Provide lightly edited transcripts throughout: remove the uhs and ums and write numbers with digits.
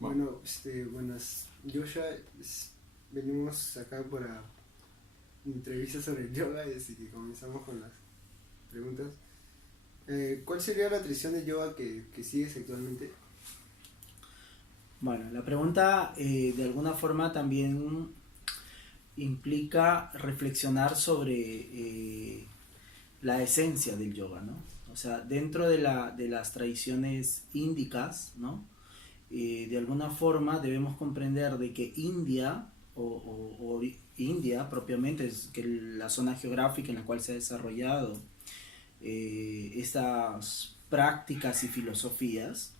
Bueno, buenas. Joshua, venimos acá para entrevista sobre el yoga, así que comenzamos con las preguntas. ¿Cuál sería la tradición de yoga que sigues actualmente? Bueno, la pregunta de alguna forma también implica reflexionar sobre la esencia del yoga, ¿no? O sea, dentro de las tradiciones índicas, ¿no? De alguna forma debemos comprender de que India, o India propiamente, es que la zona geográfica en la cual se ha desarrollado estas prácticas y filosofías,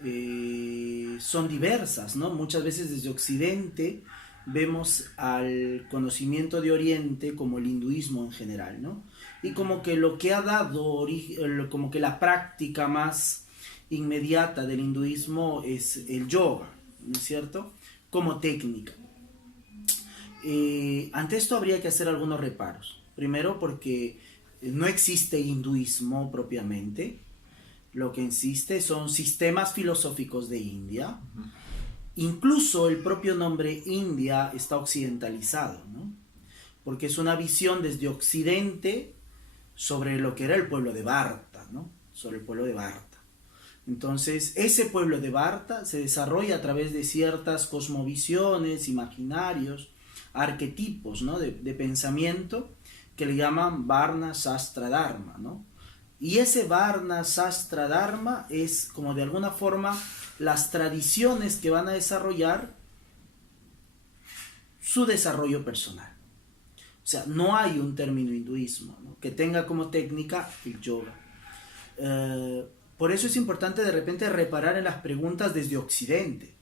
son diversas, ¿no? Muchas veces desde Occidente vemos al conocimiento de Oriente como el hinduismo en general, ¿no? Y como que lo que ha dado, como que la práctica más inmediata del hinduismo es el yoga, ¿no es cierto? Como técnica. Ante esto habría que hacer algunos reparos. Primero porque no existe hinduismo propiamente, lo que existe son sistemas filosóficos de India. Incluso el propio nombre India está occidentalizado, ¿no? Porque es una visión desde Occidente sobre lo que era el pueblo de Bharata, ¿no? Sobre el pueblo de Bharata. Entonces, ese pueblo de Bharata se desarrolla a través de ciertas cosmovisiones, imaginarios, arquetipos, ¿no? de pensamiento que le llaman Varna Shastra Dharma, ¿no? Y ese Varna Shastra Dharma es como de alguna forma las tradiciones que van a desarrollar su desarrollo personal. O sea, no hay un término hinduismo, ¿no?, que tenga como técnica el yoga. Por eso es importante de repente reparar en las preguntas desde Occidente,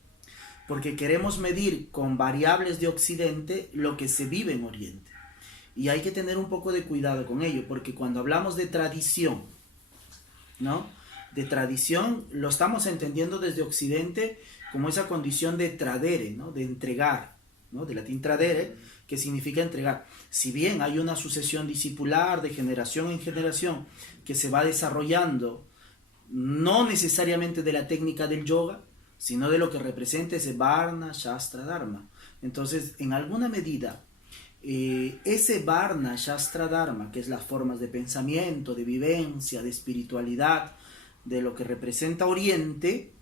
porque queremos medir con variables de Occidente lo que se vive en Oriente. Y hay que tener un poco de cuidado con ello, porque cuando hablamos de tradición, ¿no? De tradición lo estamos entendiendo desde Occidente como esa condición de tradere, ¿no? De entregar, ¿no? De latín tradere, que significa entregar. Si bien hay una sucesión discipular de generación en generación que se va desarrollando, no necesariamente de la técnica del yoga, sino de lo que representa ese Varna Shastra Dharma. Entonces, en alguna medida, ese Varna Shastra Dharma, que es las formas de pensamiento, de vivencia, de espiritualidad, de lo que representa Oriente,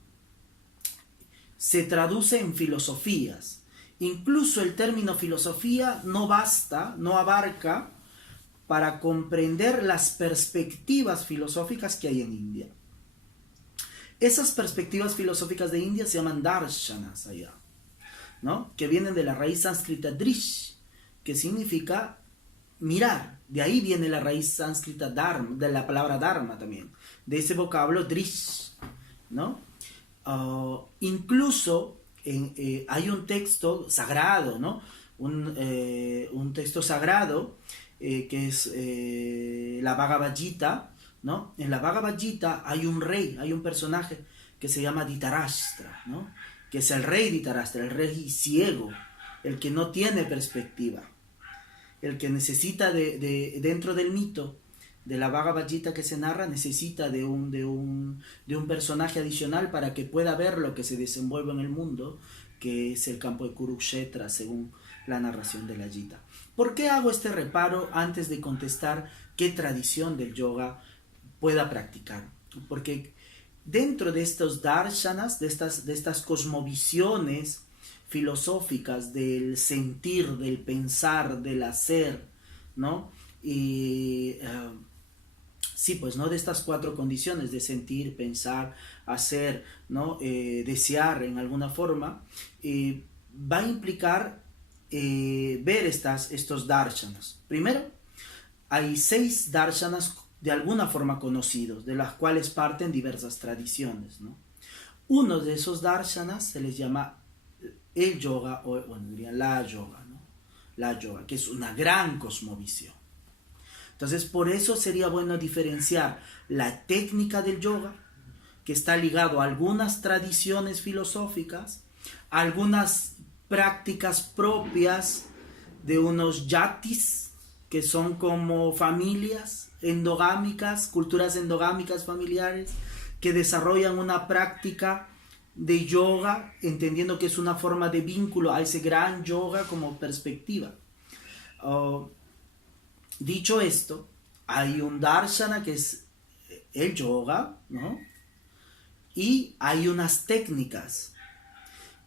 se traduce en filosofías. Incluso el término filosofía no basta, no abarca para comprender las perspectivas filosóficas que hay en India. Esas perspectivas filosóficas de India se llaman darshanas allá, ¿no? Que vienen de la raíz sánscrita drish, que significa mirar. De ahí viene la raíz sánscrita dharma, de la palabra dharma también, de ese vocablo drish, ¿no? Incluso hay un texto sagrado, ¿no? Un texto sagrado que es la Bhagavad Gita, ¿no? En la Bhagavad Gita hay un rey, hay un personaje que se llama Dhritarashtra, ¿no? Que es el rey Dhritarashtra, el rey ciego, el que no tiene perspectiva, el que necesita dentro del mito de la Bhagavad Gita que se narra, necesita de un personaje adicional para que pueda ver lo que se desenvuelve en el mundo, que es el campo de Kurukshetra, según la narración de la Gita. ¿Por qué hago este reparo antes de contestar qué tradición del yoga pueda practicar? Porque dentro de estos darshanas, de estas cosmovisiones filosóficas del sentir, del pensar, del hacer, ¿no? Y sí, pues, ¿no? De estas cuatro condiciones de sentir, pensar, hacer, ¿no? Desear en alguna forma, va a implicar ver estos darshanas. Primero, hay 6 darshanas de alguna forma conocidos, de las cuales parten diversas tradiciones, ¿no? Uno de esos darshanas se les llama el yoga, o bueno, dirían la yoga, ¿no? La yoga, que es una gran cosmovisión. Entonces, por eso sería bueno diferenciar la técnica del yoga, que está ligado a algunas tradiciones filosóficas, algunas prácticas propias de unos yatis, que son como familias endogámicas, culturas endogámicas familiares, que desarrollan una práctica de yoga, entendiendo que es una forma de vínculo a ese gran yoga como perspectiva. Uh, Dicho esto, hay un darshana que es el yoga, ¿no? Y hay unas técnicas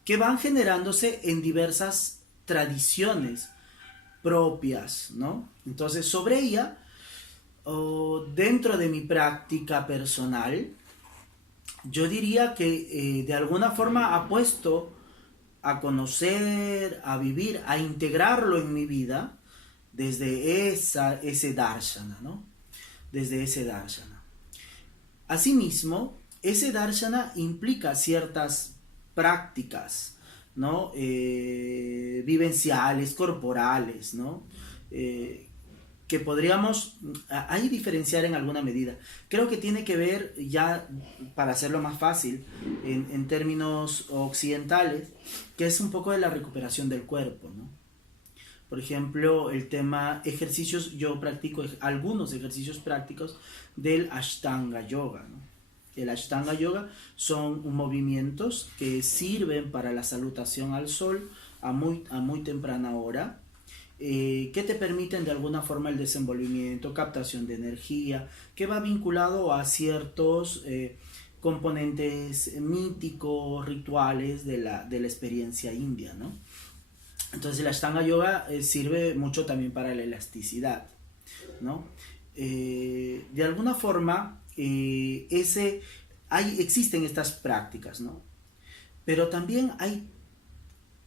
que van generándose en diversas tradiciones propias, ¿no? Entonces, sobre ella, dentro de mi práctica personal, yo diría que de alguna forma apuesto a conocer, a vivir, a integrarlo en mi vida desde ese darshana, ¿no? Desde ese darshana. Asimismo, ese darshana implica ciertas prácticas, ¿no? Vivenciales, corporales, ¿no? Que podríamos ahí diferenciar en alguna medida. Creo que tiene que ver, ya para hacerlo más fácil, en términos occidentales, que es un poco de la recuperación del cuerpo, ¿no? Por ejemplo, el tema ejercicios, yo practico algunos ejercicios prácticos del Ashtanga Yoga, ¿no? El Ashtanga Yoga son movimientos que sirven para la salutación al sol a muy temprana hora, que te permiten de alguna forma el desenvolvimiento, captación de energía, que va vinculado a ciertos componentes míticos, rituales de la experiencia india, ¿no? Entonces el Ashtanga Yoga sirve mucho también para la elasticidad, ¿no? De alguna forma existen estas prácticas, ¿no? Pero también hay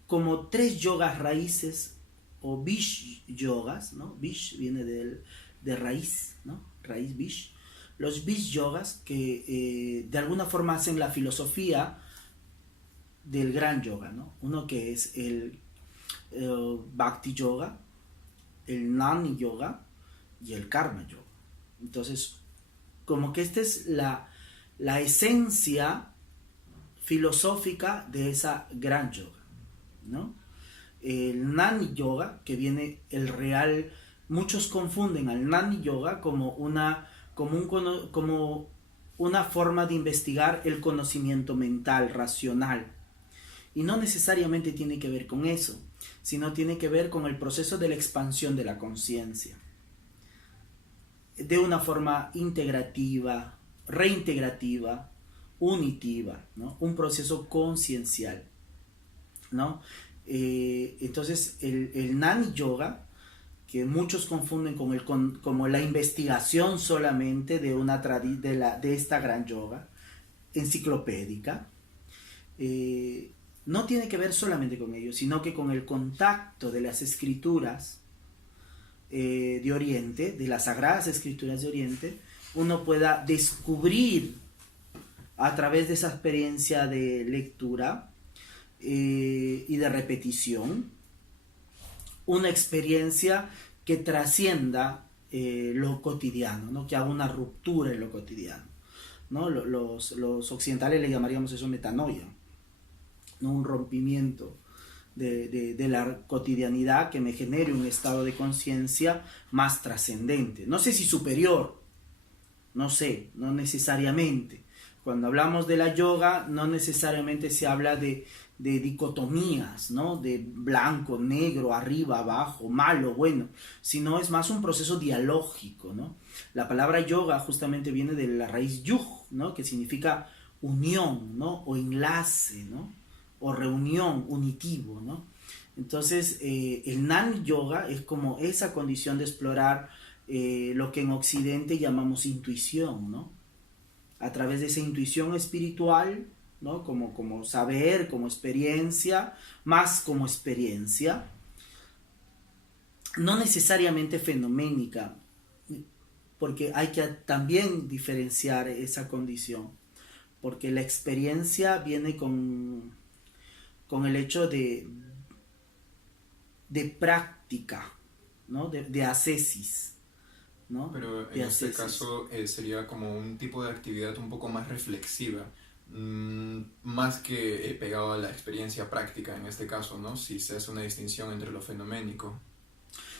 como 3 yogas raíces o Vish yogas, ¿no? Vish viene de raíz, ¿no? Raíz Vish. Los Vish yogas que de alguna forma hacen la filosofía del gran yoga, ¿no? Uno que es el Bhakti Yoga, el Gnani Yoga y el Karma Yoga. Entonces, como que esta es la esencia filosófica de esa gran yoga, ¿no? El Gnani Yoga, que viene el real, muchos confunden al Gnani Yoga como una forma de investigar el conocimiento mental, racional. Y no necesariamente tiene que ver con eso, sino tiene que ver con el proceso de la expansión de la conciencia. De una forma integrativa, reintegrativa, unitiva, ¿no? Un proceso conciencial, ¿no? Entonces, el Gnani Yoga, que muchos confunden como la investigación solamente de esta gran yoga enciclopédica, no tiene que ver solamente con ello, sino que con el contacto de las escrituras de Oriente, de las sagradas escrituras de Oriente, uno pueda descubrir a través de esa experiencia de lectura y de repetición una experiencia que trascienda lo cotidiano, ¿no? Que haga una ruptura en lo cotidiano, ¿no? Los occidentales le llamaríamos eso metanoia, ¿no? Un rompimiento de la cotidianidad que me genere un estado de conciencia más trascendente. No sé si superior, no necesariamente. Cuando hablamos de la yoga, no necesariamente se habla de dicotomías, ¿no? De blanco, negro, arriba, abajo, malo, bueno, sino es más un proceso dialógico, ¿no? La palabra yoga justamente viene de la raíz yug, ¿no? Que significa unión, ¿no? O enlace, ¿no? O reunión, unitivo, ¿no? Entonces, el Gnani Yoga es como esa condición de explorar lo que en Occidente llamamos intuición, ¿no? A través de esa intuición espiritual, ¿no? Como saber, como experiencia, más como experiencia, no necesariamente fenoménica, porque hay que también diferenciar esa condición, porque la experiencia viene con el hecho de práctica, ¿no? De ascesis, ¿no? Pero en este caso sería como un tipo de actividad un poco más reflexiva, más que pegado a la experiencia práctica en este caso, ¿no? Si se hace una distinción entre lo fenoménico.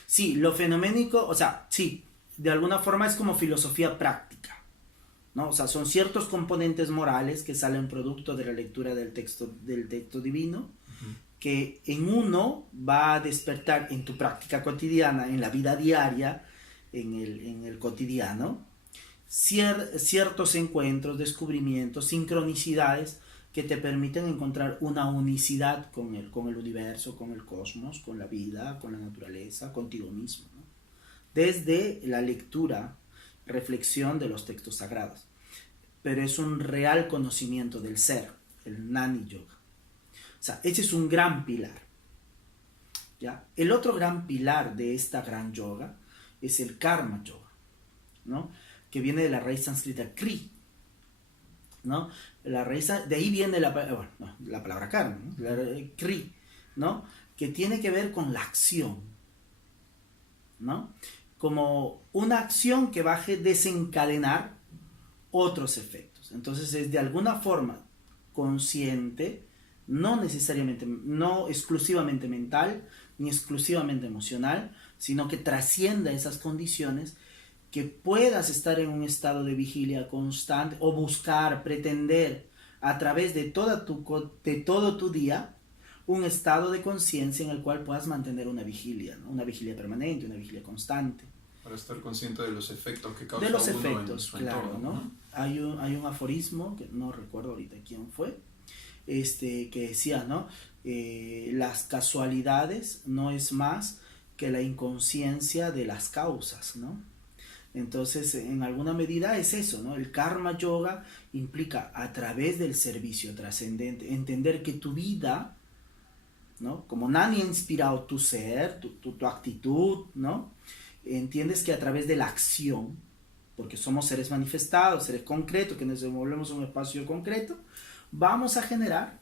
Sí, lo fenoménico, o sea, sí, de alguna forma es como filosofía práctica, ¿no? O sea, son ciertos componentes morales que salen producto de la lectura del texto divino, que en uno va a despertar en tu práctica cotidiana, en la vida diaria, en el cotidiano, ciertos encuentros, descubrimientos, sincronicidades que te permiten encontrar una unicidad con el universo, con el cosmos, con la vida, con la naturaleza, contigo mismo, ¿no? Desde la lectura, reflexión de los textos sagrados. Pero es un real conocimiento del ser, el Jnani Yoga. O sea, ese es un gran pilar, ¿ya? El otro gran pilar de esta gran yoga es el Karma Yoga, ¿no? Que viene de la raíz sánscrita Kri, ¿no? La raíz, de ahí viene la palabra karma, ¿no? Kri, ¿no? Que tiene que ver con la acción, ¿no? Como una acción que va a desencadenar otros efectos. Entonces es de alguna forma consciente, no necesariamente, no exclusivamente mental, ni exclusivamente emocional, sino que trascienda esas condiciones, que puedas estar en un estado de vigilia constante o buscar, pretender a través de todo tu día un estado de conciencia en el cual puedas mantener una vigilia, ¿no? Una vigilia permanente, una vigilia constante. Para estar consciente de los efectos que causa de los uno efectos, en su claro, entorno, ¿no? Hay un aforismo, que no recuerdo ahorita quién fue, que decía, ¿no? Las casualidades no es más que la inconsciencia de las causas, ¿no? Entonces, en alguna medida es eso, ¿no? El Karma Yoga implica, a través del servicio trascendente, entender que tu vida, ¿no? Como nadie ha inspirado tu ser, tu actitud, ¿no? Entiendes que a través de la acción, porque somos seres manifestados, seres concretos, que nos desenvolvemos en un espacio concreto, vamos a generar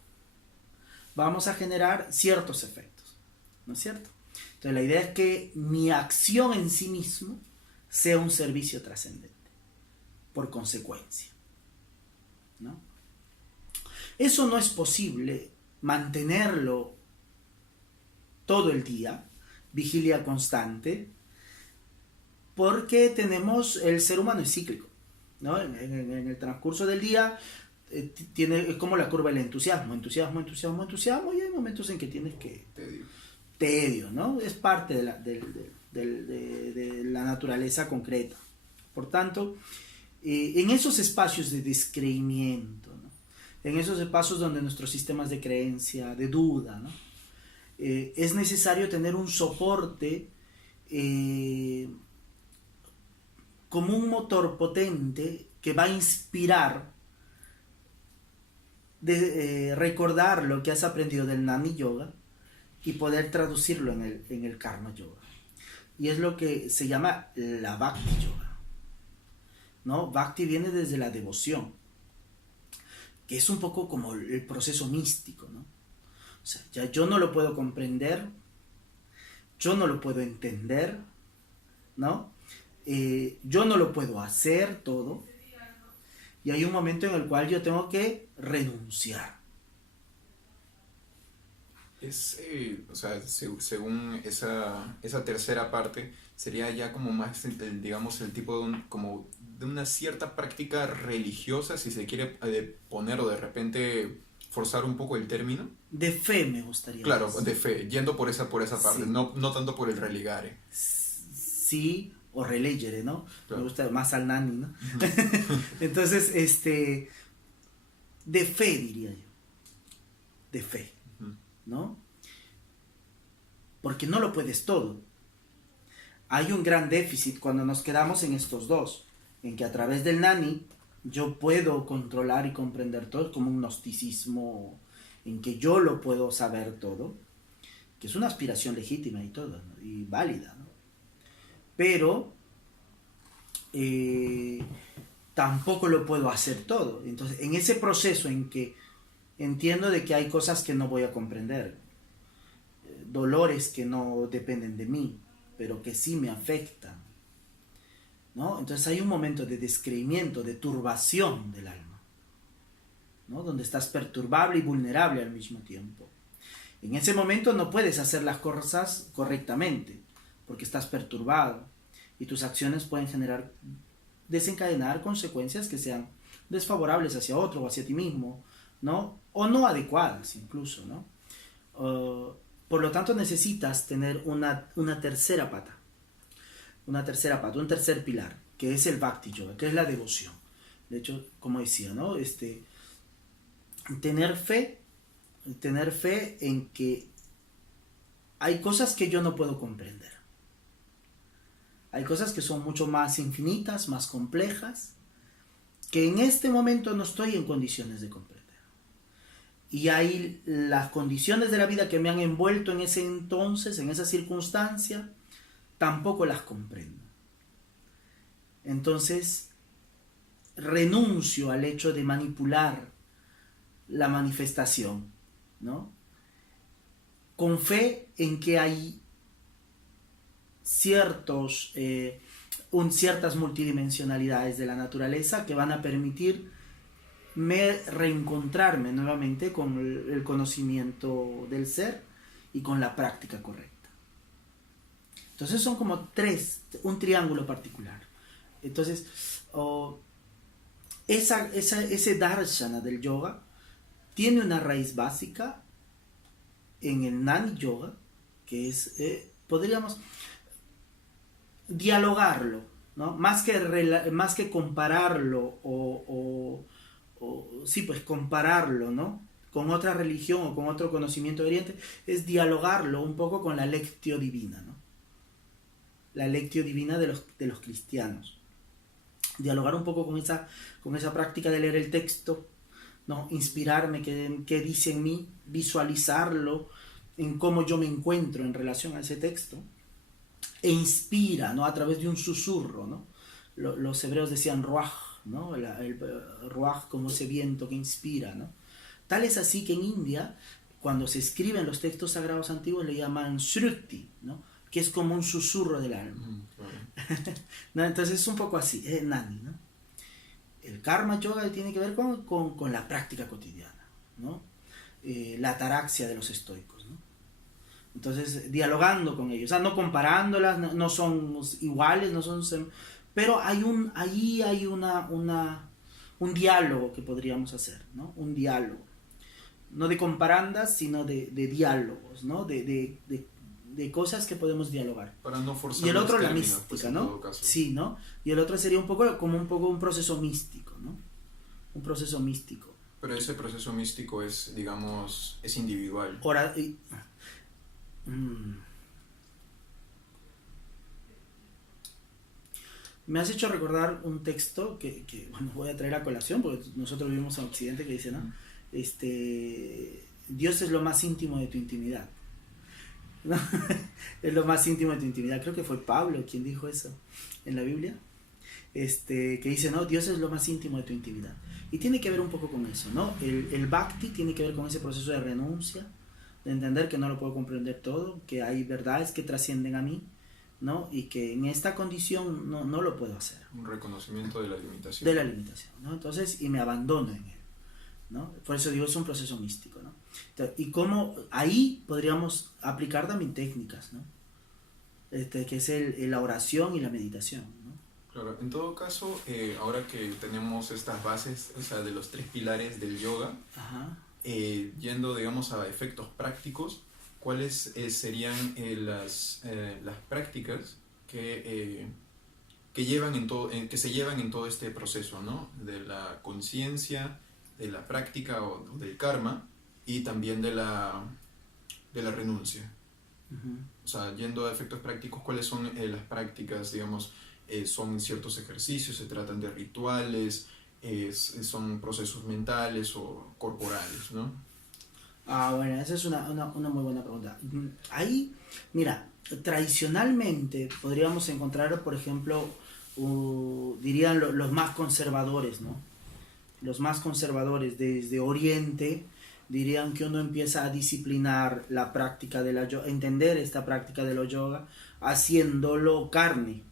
ciertos efectos, ¿no es cierto? Entonces la idea es que mi acción en sí mismo sea un servicio trascendente, por consecuencia, ¿no? Eso no es posible mantenerlo todo el día, vigilia constante, porque el ser humano es cíclico, ¿no? En el transcurso del día es como la curva del entusiasmo, y hay momentos en que tienes que... Tedio, ¿no? Es parte de la naturaleza concreta. Por tanto, en esos espacios de descreimiento, ¿no? En esos espacios donde nuestros sistemas de creencia, de duda, ¿no? Es necesario tener un soporte como un motor potente que va a inspirar de recordar lo que has aprendido del Jnani Yoga y poder traducirlo en el Karma Yoga. Y es lo que se llama la Bhakti Yoga, ¿no? Bhakti viene desde la devoción, que es un poco como el proceso místico, ¿no? O sea, ya yo no lo puedo comprender, yo no lo puedo entender, ¿no? Yo no lo puedo hacer todo, y hay un momento en el cual yo tengo que renunciar. O sea, según esa tercera parte, sería ya como más, digamos, el tipo como de una cierta práctica religiosa, si se quiere poner, o de repente forzar un poco el término. De fe me gustaría. Claro, decir. De fe, yendo por esa parte, sí. no tanto por el religare. Sí, o religere, ¿no? Claro. Me gusta más al Nani, ¿no? Entonces, de fe diría yo. De fe, ¿no? Porque no lo puedes todo. Hay un gran déficit cuando nos quedamos en estos dos, en que a través del Jnani yo puedo controlar y comprender todo, como un gnosticismo en que yo lo puedo saber todo, que es una aspiración legítima y todo, ¿no? Y válida, ¿no? Pero tampoco lo puedo hacer todo. Entonces, en ese proceso en que entiendo de que hay cosas que no voy a comprender, dolores que no dependen de mí, pero que sí me afectan, ¿no? Entonces hay un momento de descreimiento, de turbación del alma, ¿no? Donde estás perturbable y vulnerable al mismo tiempo. En ese momento no puedes hacer las cosas correctamente, porque estás perturbado y tus acciones pueden generar desencadenar consecuencias que sean desfavorables hacia otro o hacia ti mismo, ¿no? O no adecuadas incluso, ¿no? Por lo tanto necesitas tener una tercera pata, un tercer pilar, que es el Bhakti Yoga, que es la devoción. De hecho, como decía, ¿no? Tener fe en que hay cosas que yo no puedo comprender. Hay cosas que son mucho más infinitas, más complejas, que en este momento no estoy en condiciones de comprender. Y hay las condiciones de la vida que me han envuelto en ese entonces, en esa circunstancia, tampoco las comprendo. Entonces, renuncio al hecho de manipular la manifestación, ¿no? Con fe en que hay ciertas multidimensionalidades de la naturaleza que van a permitirme reencontrarme nuevamente con el conocimiento del ser y con la práctica correcta. Entonces son como un triángulo particular. Entonces, ese darshana del yoga tiene una raíz básica en el Gnani Yoga, que es, podríamos dialogarlo, ¿no? Más que compararlo sí, pues compararlo, ¿no? Con otra religión o con otro conocimiento de Oriente, es dialogarlo un poco con la lectio divina, ¿no? La lectio divina de los cristianos. Dialogar un poco con esa práctica de leer el texto, ¿no? Inspirarme, qué dice en mí, visualizarlo, en cómo yo me encuentro en relación a ese texto, e inspira, ¿no? A través de un susurro, ¿no? Los hebreos decían ruaj, ¿no? El ruaj como ese viento que inspira, ¿no? Tal es así que en India, cuando se escriben los textos sagrados antiguos, le llaman shruti, ¿no? Que es como un susurro del alma. Claro. ¿No? Entonces es un poco así, es Gnani, ¿no? El karma yoga tiene que ver con la práctica cotidiana, ¿no? La ataraxia de los estoicos, ¿no? Entonces, dialogando con ellos, o sea, no comparándolas, no son iguales, pero ahí hay un diálogo que podríamos hacer, ¿no? Un diálogo, no de comparandas, sino de diálogos, ¿no? De cosas que podemos dialogar. Para no forzar. Y el otro términos, la mística, pues, ¿no? Sí, ¿no? Y el otro sería un poco un proceso místico, ¿no? Un proceso místico. Pero ese proceso místico es, digamos, es individual. Ahora, me has hecho recordar un texto que bueno, voy a traer a colación, porque nosotros vivimos en Occidente, que dice, ¿no? Dios es lo más íntimo de tu intimidad, ¿no? Es lo más íntimo de tu intimidad. Creo que fue Pablo quien dijo eso en la Biblia, que dice, no, Dios es lo más íntimo de tu intimidad. Y tiene que ver un poco con eso, ¿no? El bhakti tiene que ver con ese proceso de renuncia, de entender que no lo puedo comprender todo, que hay verdades que trascienden a mí, ¿no? Y que en esta condición no lo puedo hacer. Un reconocimiento de la limitación. De la limitación, ¿no? Entonces, y me abandono en él, ¿no? Por eso digo, es un proceso místico, ¿no? Entonces, y cómo ahí podríamos aplicar también técnicas, ¿no? Que es la oración y la meditación, ¿no? Claro, en todo caso, ahora que tenemos estas bases, o sea, de los 3 pilares del yoga, Ajá. Yendo, digamos, a efectos prácticos, ¿cuáles serían las prácticas que llevan que se llevan en todo este proceso, ¿no? De la conciencia, de la práctica o del karma, y también de la renuncia? Uh-huh. O sea, yendo a efectos prácticos, ¿cuáles son las prácticas, digamos? Son ciertos ejercicios, se tratan de rituales, son procesos mentales o corporales, ¿no? Bueno, esa es una muy buena pregunta. Ahí, mira, tradicionalmente podríamos encontrar, por ejemplo, dirían los más conservadores, ¿no? Los más conservadores desde Oriente dirían que uno empieza a disciplinar la práctica de la yoga, entender esta práctica de la yoga, haciéndolo carne,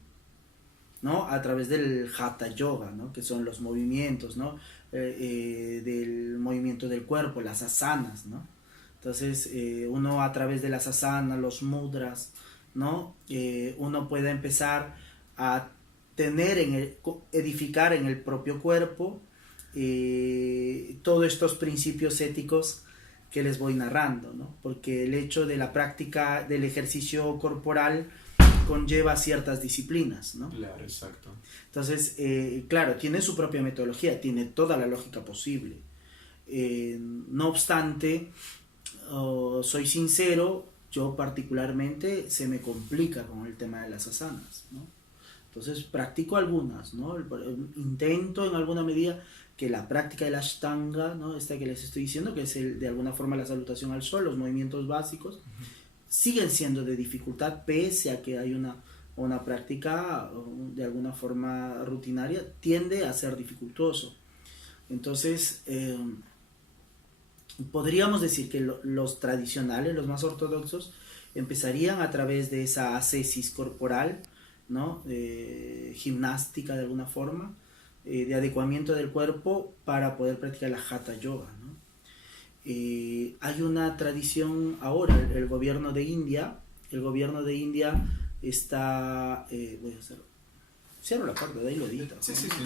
¿no? A través del Hatha Yoga, ¿no? Que son los movimientos, ¿no? Del movimiento del cuerpo, las asanas, ¿no? Entonces, uno a través de las asanas, los mudras, ¿no? Uno puede empezar a edificar en el propio cuerpo todos estos principios éticos que les voy narrando, ¿no? Porque el hecho de la práctica del ejercicio corporal conlleva ciertas disciplinas, ¿no? Claro, exacto. Entonces, claro, tiene su propia metodología, tiene toda la lógica posible. No obstante, soy sincero, yo particularmente se me complica con el tema de las asanas, ¿no? Entonces practico algunas, ¿no? Intento en alguna medida que la práctica de la Ashtanga, ¿no? Esta que les estoy diciendo, que es de alguna forma la salutación al sol, los movimientos básicos, siguen siendo de dificultad pese a que hay una práctica de alguna forma rutinaria, tiende a ser dificultoso. Entonces, podríamos decir que los tradicionales, los más ortodoxos, empezarían a través de esa ascesis corporal, ¿no? Gimnástica de alguna forma, de adecuamiento del cuerpo para poder practicar la Hatha Yoga, ¿no? Hay una tradición ahora, el gobierno de India está, voy a hacer, cierro la puerta, de ahí lo edito, Sí, sí, sí.